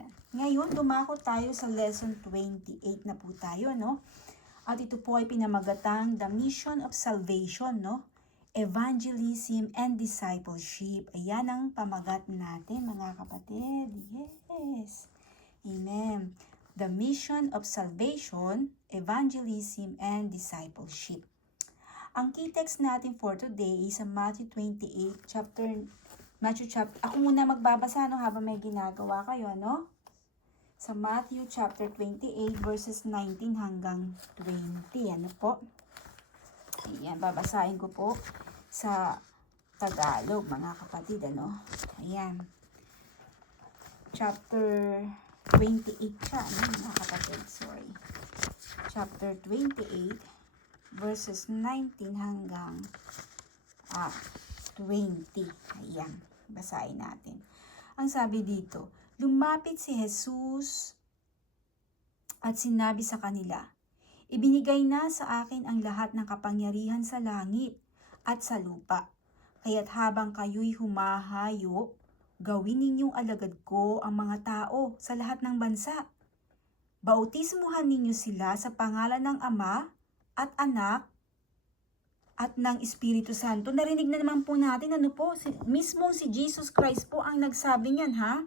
Ayan. Ngayon, dumako tayo sa lesson 28 na po tayo, no? At ito po ay pinamagatang The Mission of Salvation, no? Evangelism and Discipleship. Ayan ang pamagat natin, mga kapatid. Yes. Amen. The Mission of Salvation, Evangelism and Discipleship. Ang key text natin for today is sa Matthew 28, ako muna magbabasa, no, habang may ginagawa kayo, no? Sa Matthew chapter 28 verses 19 hanggang 20. Ano po? Ayan, babasahin ko po sa Tagalog, mga kapatid, ano? Ayan. Chapter 28 siya, ano, mga kapatid? Sorry. Chapter 28 verses 19 hanggang 20. Ayan, basahin natin. Ang sabi dito, lumapit si Jesus at sinabi sa kanila, ibinigay na sa akin ang lahat ng kapangyarihan sa langit at sa lupa. Kaya't habang kayo'y humahayo, gawin ninyong alagad ko ang mga tao sa lahat ng bansa. Bautismuhan ninyo sila sa pangalan ng Ama at Anak at ng Espiritu Santo. Narinig na naman po natin, ano po, mismong si Jesus Christ po ang nagsabi niyan, ha?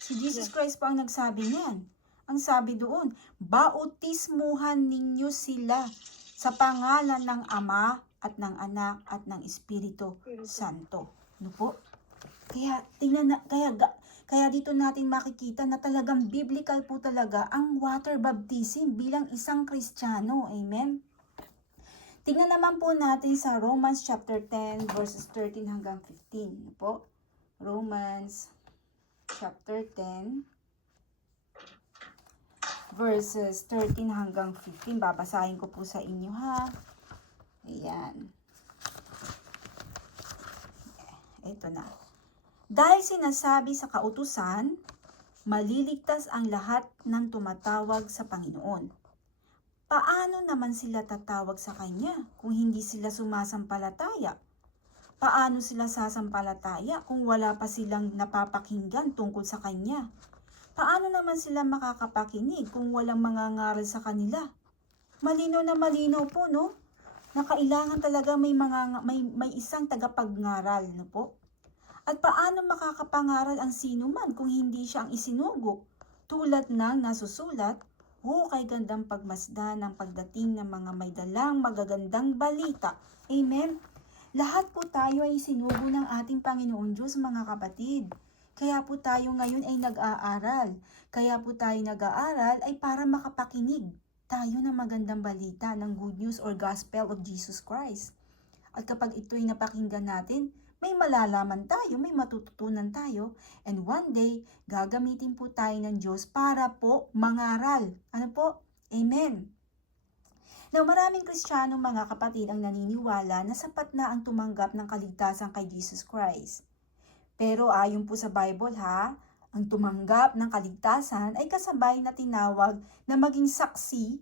Si Jesus Christ po ang nagsabi niyan. Ang sabi doon, bautismuhan ninyo sila sa pangalan ng Ama at ng Anak at ng Espiritu Santo. Ano po? Kaya tingnan na, kaya dito natin makikita na talagang biblical po talaga ang water baptism bilang isang Kristiyano. Amen. Tingnan naman po natin sa Romans chapter 10 verses 13 hanggang 15. Ano po? Romans chapter 10 verses 13 hanggang 15. Babasahin ko po sa inyo, ha. Ayan. Ito na. Dahil sinasabi sa kautusan, maliligtas ang lahat ng tumatawag sa Panginoon. Paano naman sila tatawag sa Kanya kung hindi sila sumasampalataya? Paano sila sasampalataya kung wala pa silang napapakinggan tungkol sa Kanya? Paano naman sila makakapakinig kung walang mangangaral sa kanila? Malinaw na malinaw po, no? Na kailangan talaga may isang tagapagngaral, no po? At paano makakapangaral ang sino man kung hindi siya ang isinugo? Tulad ng nasusulat, kay gandang pagmasdan ng pagdating ng mga may dalang magagandang balita. Amen? Lahat po tayo ay sinugo ng ating Panginoon Diyos, mga kapatid. Kaya po tayo ngayon ay nag-aaral. Kaya po tayo nag-aaral ay para makapakinig tayo ng magandang balita ng good news or gospel of Jesus Christ. At kapag ito'y napakinggan natin, may malalaman tayo, may matututunan tayo, and one day, gagamitin po tayo ng Diyos para po mangaral. Ano po? Amen. Now, maraming Kristiyano, mga kapatid, ang naniniwala na sapat na ang tumanggap ng kaligtasan kay Jesus Christ. Pero ayon po sa Bible, ha, ang tumanggap ng kaligtasan ay kasabay na tinawag na maging saksi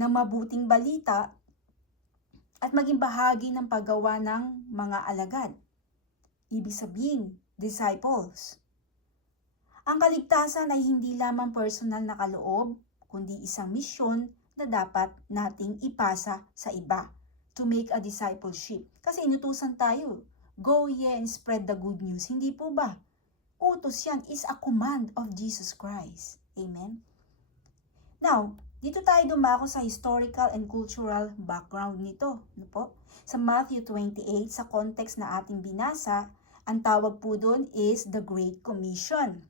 ng mabuting balita at maging bahagi ng paggawa ng mga alagad. Ibig sabihin, disciples. Ang kaligtasan ay hindi lamang personal na kaloob, kundi isang misyon na dapat nating ipasa sa iba to make a discipleship. Kasi inutusan tayo, go ye and spread the good news. Hindi po ba? Utos yan is a command of Jesus Christ. Amen? Now, dito tayo dumako sa historical and cultural background nito. Ano po? Sa Matthew 28, sa context na ating binasa, ang tawag po doon is the Great Commission.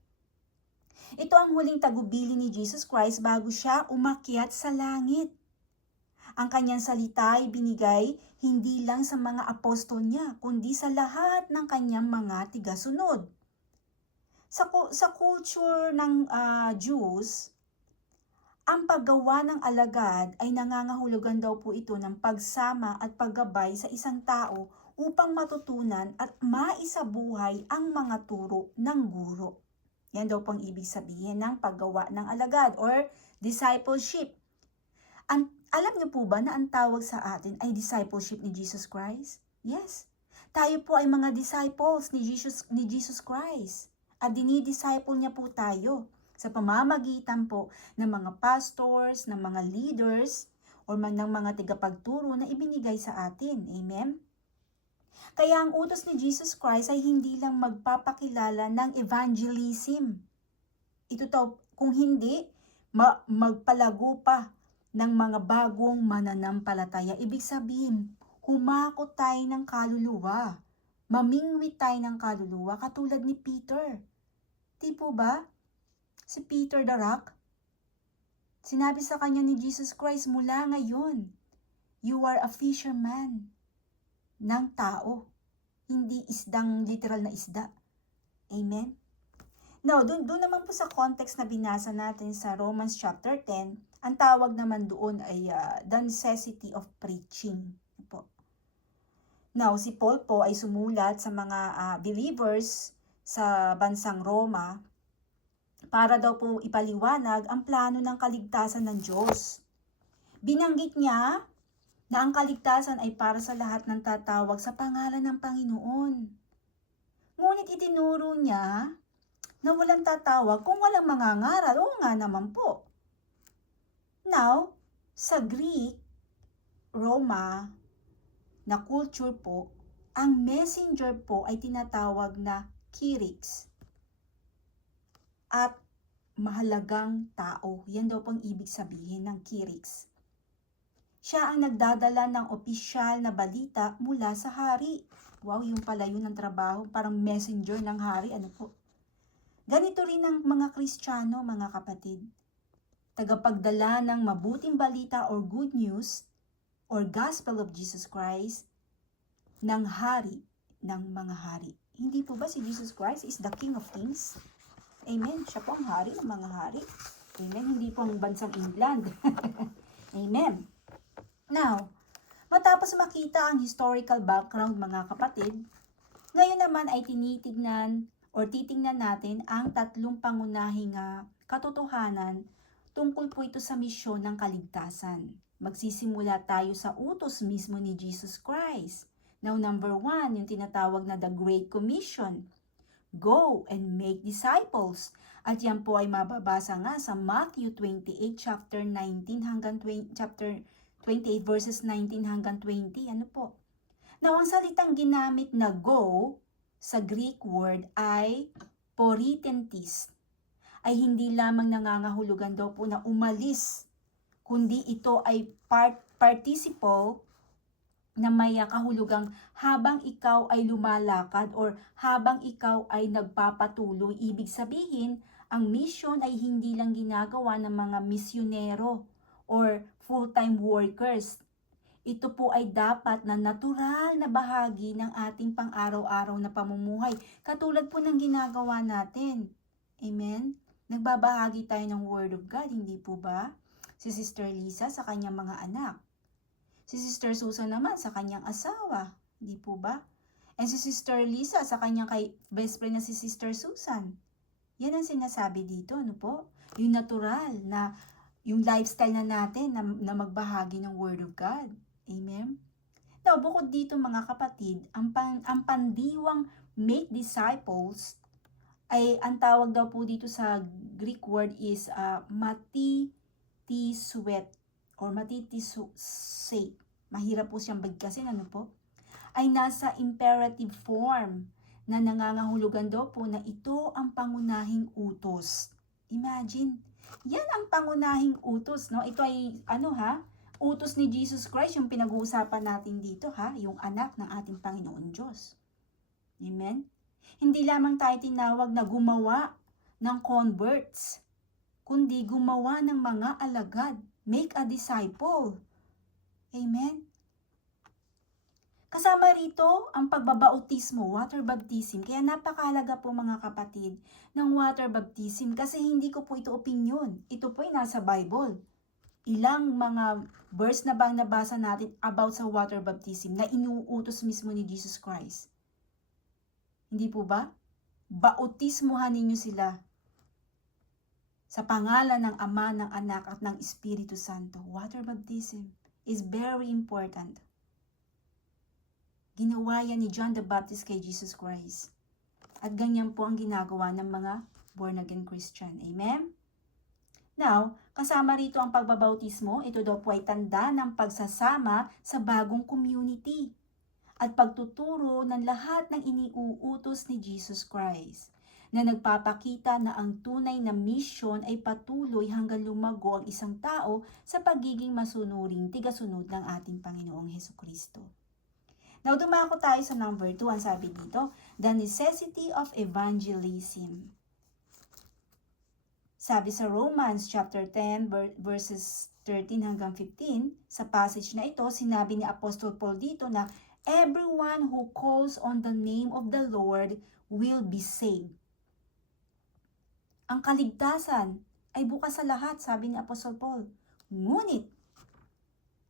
Ito ang huling tagubili ni Jesus Christ bago siya umakyat sa langit. Ang kanyang salita ay binigay hindi lang sa mga apostol niya, kundi sa lahat ng kanyang mga tigasunod. Sa culture ng Jews, ang paggawa ng alagad ay nangangahulugan daw po ito ng pagsama at paggabay sa isang tao upang matutunan at maisabuhay ang mga turo ng guro. Yan daw pong ibig sabihin ng paggawa ng alagad or discipleship. Alam niyo po ba na ang tawag sa atin ay discipleship ni Jesus Christ? Yes. Tayo po ay mga disciples ni Jesus Christ. At dinidisciple niya po tayo sa pamamagitan po ng mga pastors, ng mga leaders, o ng mga tagapagturo na ibinigay sa atin. Amen? Kaya ang utos ni Jesus Christ ay hindi lang magpapakilala ng evangelism. Ito to, kung hindi, magpalago pa ng mga bagong mananampalataya. Ibig sabihin, humakot tayo ng kaluluwa. Mamingwit tayo ng kaluluwa katulad ni Peter. Di po ba? Si Peter the Rock, sinabi sa kanya ni Jesus Christ, mula ngayon, you are a fisherman ng tao. Hindi isdang literal na isda. Amen? Now, doon naman po sa context na binasa natin sa Romans chapter 10, ang tawag naman doon ay the necessity of preaching. Po. Now, si Paul po ay sumulat sa mga believers sa bansang Roma para daw po ipaliwanag ang plano ng kaligtasan ng Diyos. Binanggit niya na ang kaligtasan ay para sa lahat ng tatawag sa pangalan ng Panginoon. Ngunit itinuro niya na walang tatawag kung walang mangangaral. Oo nga naman po. Now, sa Greek, Roma, na culture po, ang messenger po ay tinatawag na kyrios. At mahalagang tao. Yan daw pang ibig sabihin ng kyrios. Siya ang nagdadala ng opisyal na balita mula sa hari. Wow, yung pala yun ang trabaho, parang messenger ng hari. Ano po? Ganito rin ang mga Kristiyano, mga kapatid. Tagapagdala ng mabuting balita or good news or gospel of Jesus Christ ng hari ng mga hari. Hindi po ba si Jesus Christ is the King of Kings? Amen. Siya po ang hari ng mga hari. Amen. Hindi po ang bansang England. Amen. Now, matapos makita ang historical background, mga kapatid, ngayon naman ay titingnan natin ang tatlong pangunahing katotohanan tungkol po ito sa misyon ng kaligtasan. Magsisimula tayo sa utos mismo ni Jesus Christ. Now, number 1, yung tinatawag na the Great Commission. Go and make disciples. At yan po ay mababasa nga sa Matthew 28, chapter 19 hanggang 20, chapter 28 verses 19 hanggang 20. Ano po? Now, ang salitang ginamit na go sa Greek word ay poritentis, ay hindi lamang nangangahulugan daw po na umalis, kundi ito ay participle na may kahulugang habang ikaw ay lumalakad or habang ikaw ay nagpapatuloy. Ibig sabihin, ang mission ay hindi lang ginagawa ng mga misyonero or full-time workers. Ito po ay dapat na natural na bahagi ng ating pang-araw-araw na pamumuhay. Katulad po ng ginagawa natin. Amen? Nagbabahagi tayo ng Word of God, hindi po ba? Si Sister Lisa sa kanyang mga anak. Si Sister Susan naman sa kanyang asawa, hindi po ba? And si Sister Lisa sa kanyang best friend na si Sister Susan. Yan ang sinasabi dito, ano po? Yung natural na, yung lifestyle na natin na magbahagi ng Word of God. Amen? Now, bukod dito mga kapatid, ang pandiwang make disciples ay ang tawag daw po dito sa Greek word is matitisuet or matitisuse. Mahirap po siyang bigkasin, ano po? Ay nasa imperative form na nangangahulugan daw po na ito ang pangunahing utos. Imagine, yan ang pangunahing utos, no? Ito ay utos ni Jesus Christ, yung pinag-uusapan natin dito, yung anak ng ating Panginoon Diyos. Amen? Hindi lamang tayo tinawag na gumawa ng converts, kundi gumawa ng mga alagad. Make a disciple. Amen? Kasama rito ang pagbabautismo, water baptism. Kaya napakahalaga po mga kapatid ng water baptism kasi hindi ko po ito opinion. Ito po ay nasa Bible. Ilang mga verse na bang nabasa natin about sa water baptism na inuutos mismo ni Jesus Christ. Hindi po ba? Bautismuhan ninyo sila sa pangalan ng Ama, ng Anak, at ng Espiritu Santo. Water baptism is very important. Ginawa yan ni John the Baptist kay Jesus Christ. At ganyan po ang ginagawa ng mga born-again Christian. Amen? Now, kasama rito ang pagbabautismo, ito daw po ay tanda ng pagsasama sa bagong community at pagtuturo ng lahat ng iniuutos ni Jesus Christ na nagpapakita na ang tunay na mission ay patuloy hanggang lumago ang isang tao sa pagiging masunuring tigasunod ng ating Panginoong Hesukristo. Now, dumako tayo sa number 2. Ang sabi dito, the necessity of evangelism. Sabi sa Romans chapter 10 verses 13 hanggang 15, sa passage na ito, sinabi ni Apostol Paul dito na everyone who calls on the name of the Lord will be saved. Ang kaligtasan ay bukas sa lahat, sabi ni Apostol Paul. Ngunit,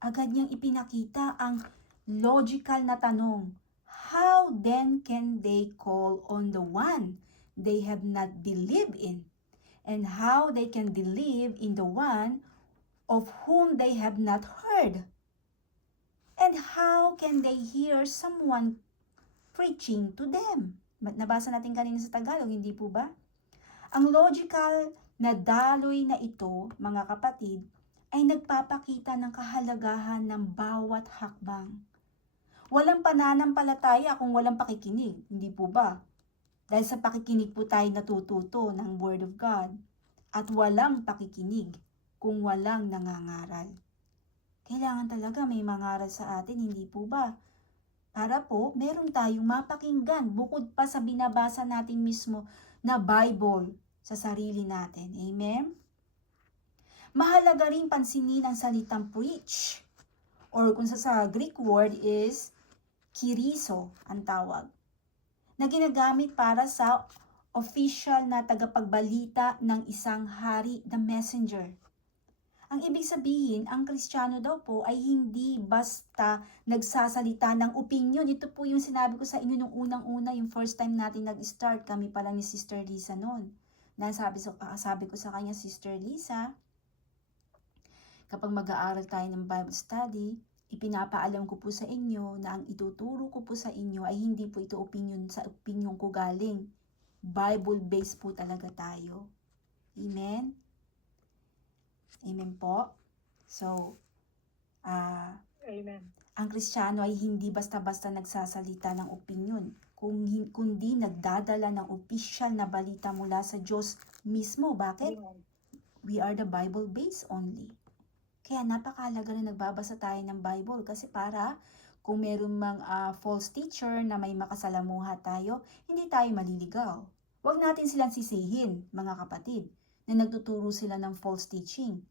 agad niyang ipinakita ang logical na tanong, how then can they call on the one they have not believed in? And how they can believe in the one of whom they have not heard? And how can they hear someone preaching to them? Nabasa natin kanina sa Tagalog, hindi po ba? Ang logical na daloy na ito, mga kapatid, ay nagpapakita ng kahalagahan ng bawat hakbang. Walang pananampalataya kung walang pakikinig, hindi po ba? Dahil sa pakikinig po tayo natututo ng Word of God. At walang pakikinig kung walang nangangaral. Kailangan talaga may mangaral sa atin, hindi po ba? Para po, meron tayong mapakinggan bukod pa sa binabasa natin mismo na Bible sa sarili natin. Amen? Mahalaga rin pansinin ang salitang preach. Or kung sa Greek word is kiriso ang tawag, na ginagamit para sa official na tagapagbalita ng isang hari, the messenger. Ang ibig sabihin, ang Kristiyano daw po ay hindi basta nagsasalita ng opinion. Ito po yung sinabi ko sa inyo nung unang-una, yung first time natin nag-start, kami pa lang ni Sister Lisa noon. Sabi ko sa kanya, Sister Lisa, kapag mag-aaral tayo ng Bible study, ipinapaalam ko po sa inyo na ang ituturo ko po sa inyo ay hindi po ito opinion sa opinion ko galing. Bible-based po talaga tayo. Amen? Amen po? So, Amen. ang Kristiyano ay hindi basta-basta nagsasalita ng opinion, kundi nagdadala ng opisyal na balita mula sa Diyos mismo. Bakit? Amen. We are the Bible-based only. Kaya napakahalaga na nagbabasa tayo ng Bible kasi para kung meron mang false teacher na may makasalamuha tayo, hindi tayo maliligaw. Huwag natin silang sisihin, mga kapatid, na nagtuturo sila ng false teaching.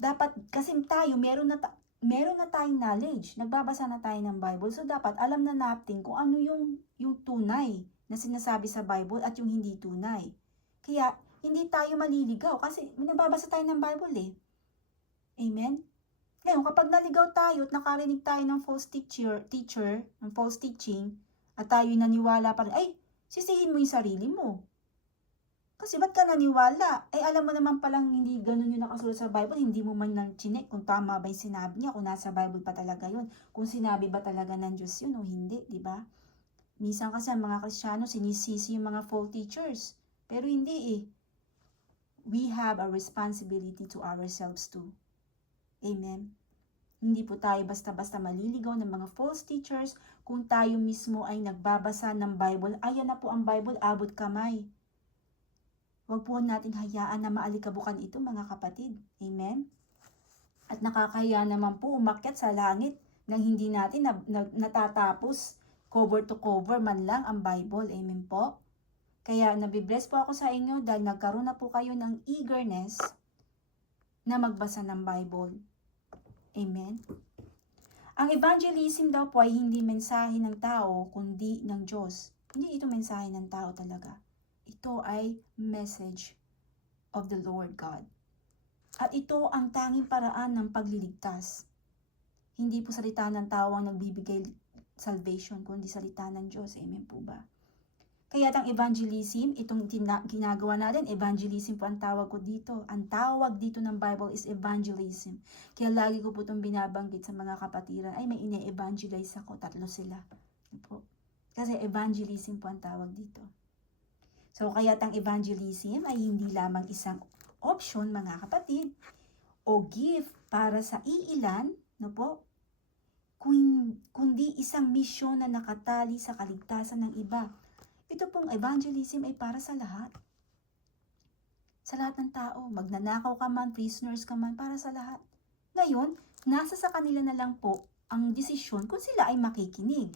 Dapat, kasi tayo, meron na tayong knowledge, nagbabasa na tayo ng Bible, so dapat alam na natin kung ano yung tunay na sinasabi sa Bible at yung hindi tunay. Kaya, hindi tayo maliligaw kasi nababasa tayo ng Bible eh. Amen? Ngayon, kapag naligaw tayo at nakarinig tayo ng false teacher, ng false teaching, at tayo naniwala pa rin, ay, sisihin mo yung sarili mo. Kasi ba't ka naniwala? Ay, alam mo naman palang hindi ganun yung nakasulat sa Bible, hindi mo man nang chinek kung tama ba yung sinabi niya, kung nasa Bible pa talaga yun, kung sinabi ba talaga ng Diyos yun o hindi, di ba? Minsan kasi ang mga Kristiyano, sinisisi yung mga false teachers. Pero hindi eh. We have a responsibility to ourselves too. Amen? Hindi po tayo basta-basta maliligaw ng mga false teachers kung tayo mismo ay nagbabasa ng Bible. Ayan na po ang Bible, abot kamay. Huwag po natin hayaan na maalikabukan ito, mga kapatid. Amen? At nakakahiya naman po umakyat sa langit nang hindi natin natatapos cover to cover man lang ang Bible. Amen po? Kaya nabibless po ako sa inyo dahil nagkaroon na po kayo ng eagerness na magbasa ng Bible. Amen? Ang evangelism daw po ay hindi mensahe ng tao kundi ng Diyos. Hindi ito mensahe ng tao talaga. Ito ay message of the Lord God. At ito ang tanging paraan ng pagliligtas. Hindi po salita ng tao ang nagbibigay salvation, kundi salita ng Diyos. Amen po ba? Kaya ang evangelism, itong ginagawa natin, evangelism po ang tawag ko dito. Ang tawag dito ng Bible is evangelism. Kaya lagi ko po itong binabanggit sa mga kapatiran, ay may ine-evangelize ako, 3 sila. Po. Kasi evangelism po ang tawag dito. So, kaya't ang evangelism ay hindi lamang isang option, mga kapatid, o gift para sa iilan, no po, kundi isang misyon na nakatali sa kaligtasan ng iba. Ito pong evangelism ay para sa lahat. Sa lahat ng tao, magnanakaw ka man, prisoners ka man, para sa lahat. Ngayon, nasa sa kanila na lang po ang desisyon kung sila ay makikinig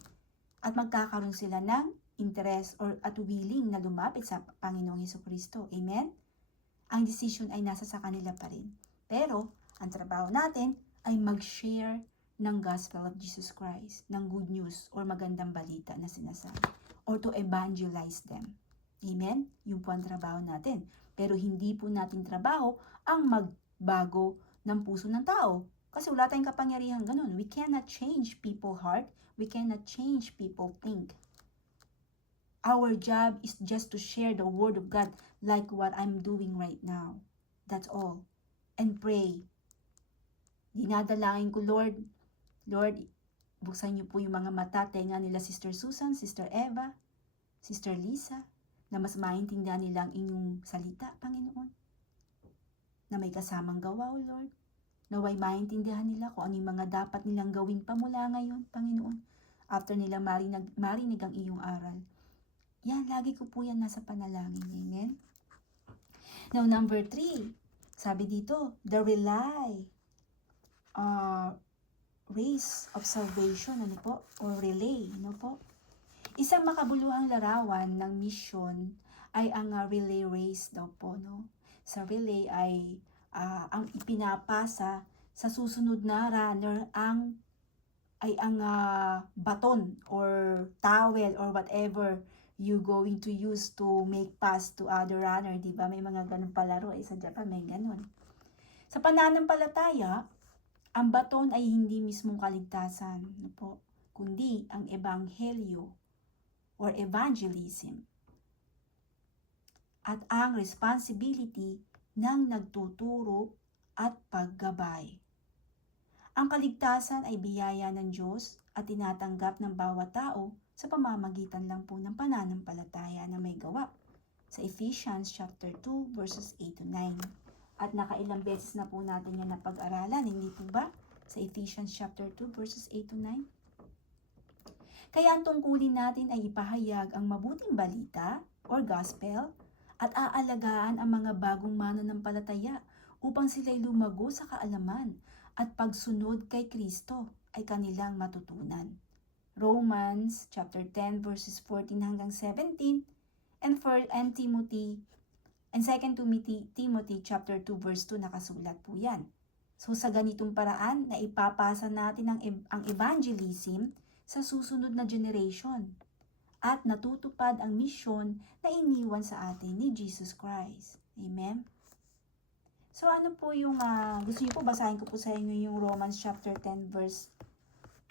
at magkakaroon sila ng interest at willing na lumapit sa Panginoong Hesukristo. Amen? Ang decision ay nasa sa kanila pa rin. Pero, ang trabaho natin ay mag-share ng Gospel of Jesus Christ, ng good news or magandang balita na sinasabi, or to evangelize them. Amen? Yun po ang trabaho natin. Pero hindi po natin trabaho ang magbago ng puso ng tao. Kasi wala tayong kapangyarihan ganun. We cannot change people's heart. We cannot change people think. Our job is just to share the Word of God like what I'm doing right now. That's all. And pray. Dinadalangin ko, Lord, buksan niyo po yung mga mata, tenga nila Sister Susan, Sister Eva, Sister Lisa, na mas maintindihan nila ang inyong salita, Panginoon. Na may kasamang gawa, O Lord. Naway maintindihan nila kung ano yung mga dapat nilang gawin pa mula ngayon, Panginoon. After nila marinig ang iyong aral. Yan, lagi ko po yan nasa panalangin. Amen? Now, number 3. Sabi dito, the race of salvation, ano po? Or relay, ano po? Isang makabuluhang larawan ng mission ay ang relay race daw po, no? Sa relay ay ang ipinapasa sa susunod na runner ang baton or towel or whatever you going to use to make pass to other runner, di ba? May mga ganun palaro, sa Japan may ganun. Sa pananampalataya, ang baton ay hindi mismong kaligtasan, no po, kundi ang ebanghelyo or evangelism at ang responsibility ng nagtuturo at paggabay. Ang kaligtasan ay biyaya ng Diyos at tinatanggap ng bawat tao sa pamamagitan lang po ng pananampalataya na may gawa. Sa Ephesians chapter 2 verses 8 to 9. At nakailang beses na po natin yan napag-aralan, hindi po ba? Sa Ephesians chapter 2 verses 8 to 9. Kaya ang tungkulin natin ay ipahayag ang mabuting balita or gospel at aalagaan ang mga bagong mananampalataya upang sila'y lumago sa kaalaman at pagsunod kay Kristo ay kanilang matutunan. Romans chapter 10 verses 14 hanggang 17 and 2 Timothy chapter 2 verse 2 nakasulat po yan. So sa ganitong paraan na ipapasa natin ang evangelism sa susunod na generation at natutupad ang misyon na iniwan sa atin ni Jesus Christ. Amen? So ano po yung, gusto niyo po basahin ko po sa inyo yung Romans chapter 10 verse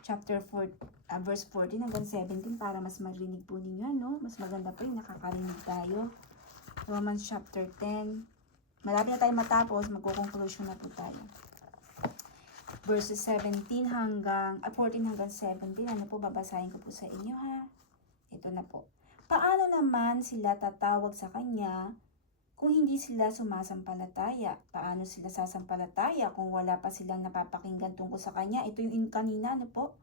14 hanggang 17 para mas marinig po ninyo, no? Mas maganda po yung nakakarinig tayo. Romans chapter 10. Malapit na tayo matapos, magko-conclusion na po tayo. Verses 14 hanggang 17. Ano po, babasahin ko po sa inyo, ha? Ito na po. Paano naman sila tatawag sa Kanya kung hindi sila sumasampalataya? Paano sila sasampalataya kung wala pa silang napapakinggan tungkol sa Kanya? Ito yung kanina, ano po?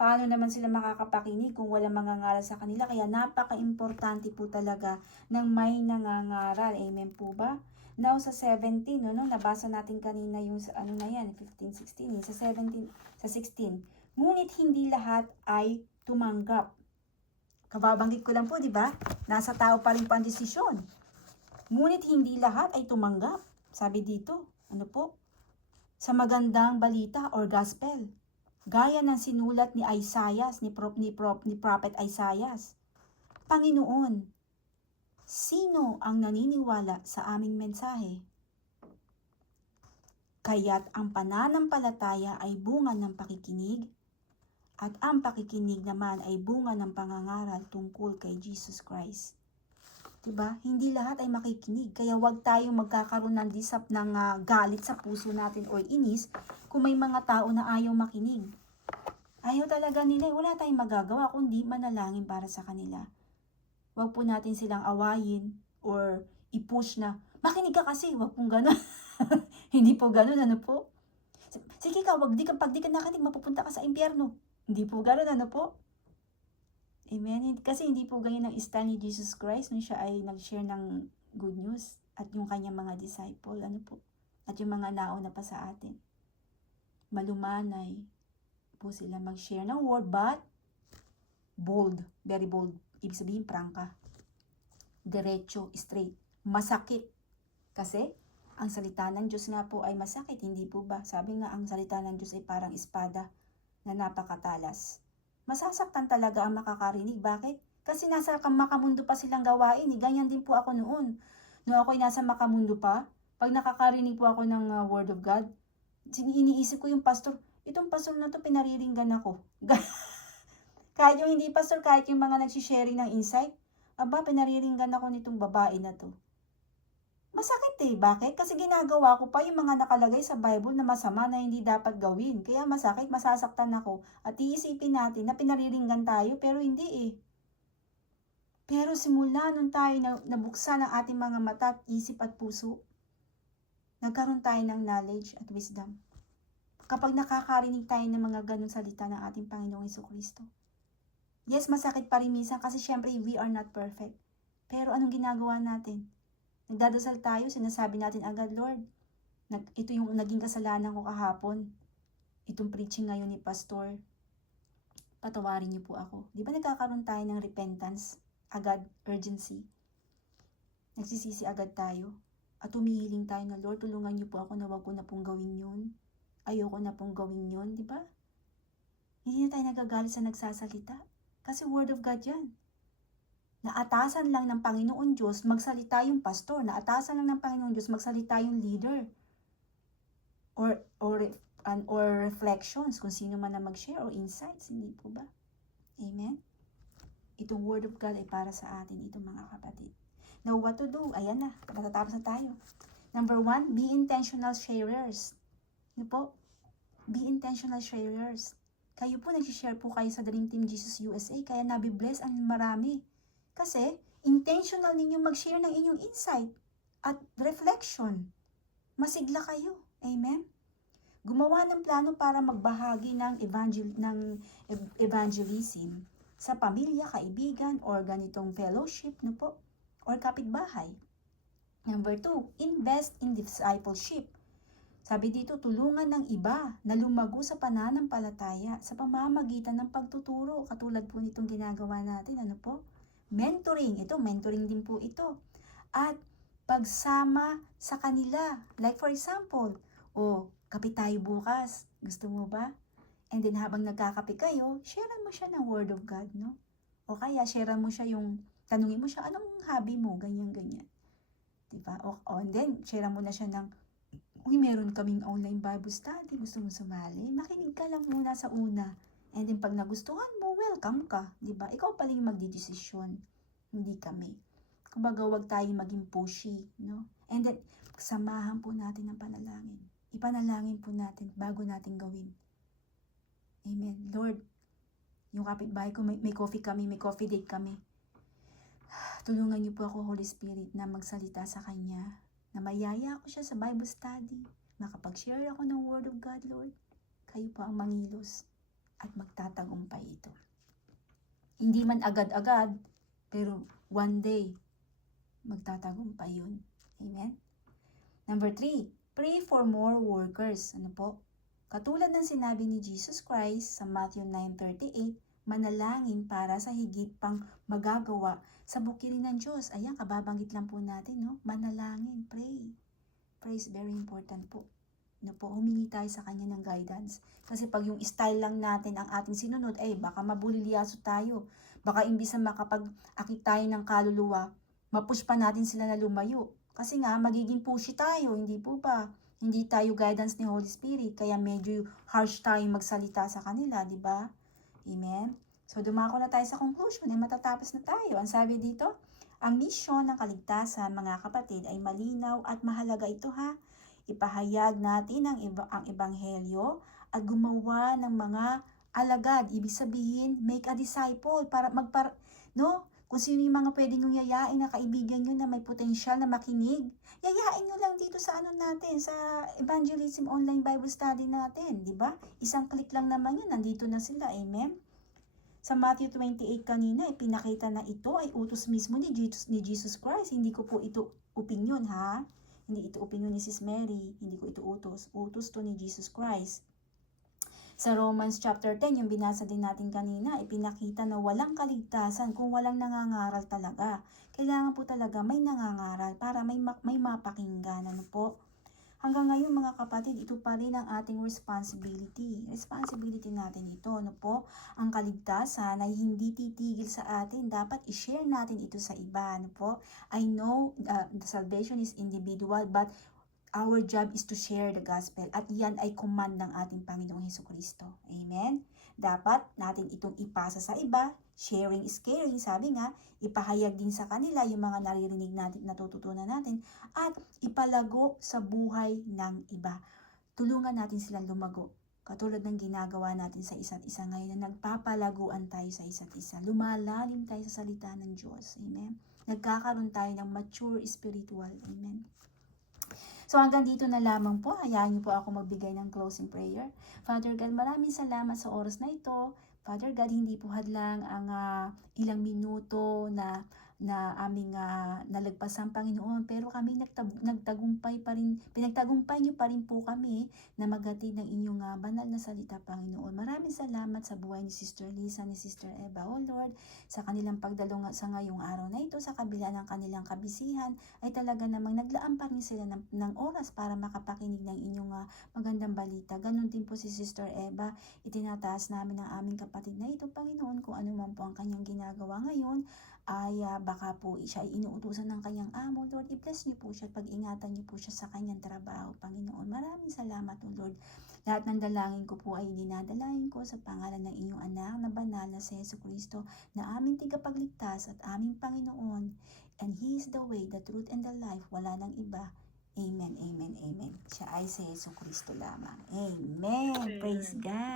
Paano naman sila makakapakinig kung walang mangangaral sa kanila? Kaya napaka-importante po talaga ng may nangangaral. Amen po ba? Now sa 17, nabasa natin kanina yung ano na yan, 15, 16. Sa 16. Ngunit hindi lahat ay tumanggap. Kababanggit ko lang po, di ba? Nasa tao pa rin po ang desisyon. Ngunit hindi lahat ay tumanggap. Sabi dito, ano po? Sa magandang balita or gospel. Gaya ng sinulat ni Isaiah, ni Prophet Isaiah. Panginoon, sino ang naniniwala sa aming mensahe? Kaya't ang pananampalataya ay bunga ng pakikinig, at ang pakikinig naman ay bunga ng pangangaral tungkol kay Jesus Christ. Diba? Hindi lahat ay makikinig. Kaya wag tayong magkakaroon ng galit sa puso natin o inis kung may mga tao na ayaw makinig. Ayaw talaga nila, wala tayong magagawa kundi manalangin para sa kanila. Huwag po natin silang awayin or i-push na, makinig ka kasi, huwag pong gano'n. Hindi po gano'n, ano po? Sige ka, pag di ka nakinig, mapupunta ka sa impyerno. Hindi po gano'n, ano po? Amen? Kasi hindi po ganyan ang stand ni Jesus Christ nung siya ay nag-share ng good news at yung kanyang mga disciple, ano po? At yung mga nauna pa sa atin. Malumanay po sila mag-share ng word, but bold, very bold. Ibig sabihin, prangka. Diretso, straight. Masakit. Kasi, ang salita ng Diyos nga po ay masakit, hindi po ba? Sabi nga, ang salita ng Diyos ay parang espada na napakatalas. Masasaktan talaga ang makakarinig. Bakit? Kasi nasa makamundo pa silang gawain. Ganyan din po ako noon. Noong ako'y nasa makamundo pa, pag nakakarinig po ako ng Word of God, iniisip ko yung pastor, itong pastor na to pinariringgan ako. Kahit yung hindi pastor, kahit yung mga nagsisharing ng insight, aba, pinariringgan ako nitong babae na to. Masakit eh. Bakit? Kasi ginagawa ko pa yung mga nakalagay sa Bible na masama na hindi dapat gawin. Kaya masakit, masasaktan ako. At iisipin natin na pinariringgan tayo, pero hindi eh. Pero simula nung tayo nabuksan ang ating mga mata at isip at puso, nagkaroon tayo ng knowledge at wisdom. Kapag nakakarinig tayo ng mga ganun salita ng ating Panginoong Jesucristo. Yes, masakit pa rin minsan kasi syempre we are not perfect. Pero anong ginagawa natin? Nagdadasal tayo, sinasabi natin agad, Lord, ito yung naging kasalanan ko kahapon. Itong preaching ngayon ni Pastor. Patawarin niyo po ako. Di ba nagkakaroon tayo ng repentance? Agad, urgency. Nagsisisi agad tayo. At humihiling tayo na, Lord, tulungan niyo po ako na wag ko na pong gawin yun. Ayoko na pong gawin yun, di ba? Hindi na tayo nagagalit sa nagsasalita. Kasi word of God yan. Naatasan lang ng Panginoon Diyos magsalita yung pastor. Naatasan lang ng Panginoon Diyos magsalita yung leader. Or reflections kung sino man na mag-share or insights. Hindi po ba? Amen? Itong word of God ay para sa atin ito mga kapatid. Now what to do? Ayan na. Matatapos na tayo. Number 1, be intentional sharers. Ano po? Be intentional sharers. Kayo po nag-share po kayo sa Dream Team Jesus USA. Kaya nabibless ang marami. Kasi, intentional ninyong mag-share ng inyong insight at reflection. Masigla kayo. Amen? Gumawa ng plano para magbahagi ng evangelism sa pamilya, kaibigan, or ganitong fellowship, no po? Or kapitbahay. Number 2, invest in discipleship. Sabi dito, tulungan ng iba na lumago sa pananampalataya sa pamamagitan ng pagtuturo. Katulad po nitong ginagawa natin, ano po? Mentoring, mentoring din po ito. At pagsama sa kanila. Like for example, kape tayo bukas. Gusto mo ba? And then habang nagkakape kayo, sharean mo siya ng Word of God, no? O kaya sharean mo siya tanungin mo siya, anong hobby mo? Ganyan. Diba? And then, sharean mo na siya ng, meron kaming online Bible study. Gusto mo sumali? Makinig ka lang muna sa una. And then pag nagustuhan mo, welcome ka, 'di ba? Ikaw pala yung magdedesisyon, hindi kami. Kumbaga, wag tayong maging pushy, no? And then samahan po natin ng panalangin. Ipanalangin po natin bago natin gawin. Amen. Lord, yung kapitbahay ko, may coffee kami, may coffee date kami. Tulungan niyo po ako, Holy Spirit, na magsalita sa kanya, na mayaya ako siya sa Bible study, makapag-share ako ng Word of God, Lord. Kayo po ang mangilos at magtatagumpay ito. Hindi man agad-agad, pero one day, magtatagumpay yun. Amen? Number 3, pray for more workers. Ano po? Katulad ng sinabi ni Jesus Christ sa Matthew 9:38, manalangin para sa higit pang magagawa sa bukirin ng Diyos. Ayan, kababanggit lang po natin, no? Manalangin, pray. Pray is very important po. No po, humingi tayo sa kanya ng guidance. Kasi pag yung style lang natin ang ating sinunod, baka mabulilyaso tayo. Baka imbis na makapag-akit tayo ng kaluluwa, mapush pa natin sila na lumayo. Kasi nga, magiging pushy tayo, hindi po ba? Hindi tayo guidance ni Holy Spirit, kaya medyo harsh tayo magsalita sa kanila, di ba? Amen? So, dumako na tayo sa conclusion, matatapos na tayo. Ang sabi dito, ang misyon ng kaligtasan, mga kapatid, ay malinaw at mahalaga ito ha. Ipahayag natin ang ebanghelyo at gumawa ng mga alagad. Ibig sabihin, make a disciple para no? Kung sino yung mga pwedeng yung yayain na kaibigan nyo na may potensyal na makinig, yayain nyo lang dito sa ano natin, sa Evangelism Online Bible Study natin, di ba? Isang click lang naman yun, nandito na sila, amen? Sa Matthew 28 kanina, ipinakita na ito ay utos mismo ni Jesus Christ. Hindi ko po ito opinion, ha? Hindi ito opinion ni Sis Mary, hindi ko ito utos. Utos to ni Jesus Christ. Sa Romans chapter 10, yung binasa din natin kanina, ipinakita na walang kaligtasan kung walang nangangaral talaga. Kailangan po talaga may nangangaral para may mapakinggan. Ano po? Hanggang ngayon mga kapatid, ito pa rin ang ating responsibility. Responsibility natin ito. Ano po? Ang kaligtasan ay hindi titigil sa atin. Dapat i-share natin ito sa iba. Ano po? I know the salvation is individual, but our job is to share the gospel at yan ay command ng ating Panginoong Hesukristo. Amen? Dapat natin itong ipasa sa iba. Sharing is caring. Sabi nga, ipahayag din sa kanila yung mga naririnig natin, natututunan natin at ipalago sa buhay ng iba. Tulungan natin silang lumago. Katulad ng ginagawa natin sa isa't isa ngayon na nagpapalaguan tayo sa isa't isa. Lumalalim tayo sa salita ng Diyos. Amen? Nagkakaroon tayo ng mature spiritual. Amen? So hanggang dito na lamang po, hayaan niyo po ako magbigay ng closing prayer. Father God, maraming salamat sa oras na ito. Father God, hindi po hadlang ang ilang minuto na aming nalagpasan, Panginoon, pero kami nagtagumpay pa rin, pinagtagumpay niyo pa rin po kami na maghatid ng inyong banal na salita, Panginoon. Maraming salamat sa buhay ni Sister Lisa, ni Sister Eva, oh Lord, sa kanilang pagdalo sa ngayong araw na ito, sa kabila ng kanilang kabisihan, ay talaga namang naglaan pa rin sila ng oras para makapakinig ng inyong magandang balita. Ganon din po si Sister Eva, itinataas namin ang aming kapatid na ito, Panginoon, kung ano man po ang kanyang ginagawa ngayon, ay baka po siya ay inuutusan ng kanyang amo. Lord, i-bless niyo po siya at pag-ingatan niyo po siya sa kanyang trabaho, Panginoon. Maraming salamat, O Lord. Lahat ng dalangin ko po ay dinadalain ko sa pangalan ng inyong anak na banal na si Jesucristo, na aming tigapagligtas at aming Panginoon. And He is the way, the truth, and the life. Wala nang iba. Amen, amen, amen. Siya ay si Jesucristo lamang. Amen. Praise God.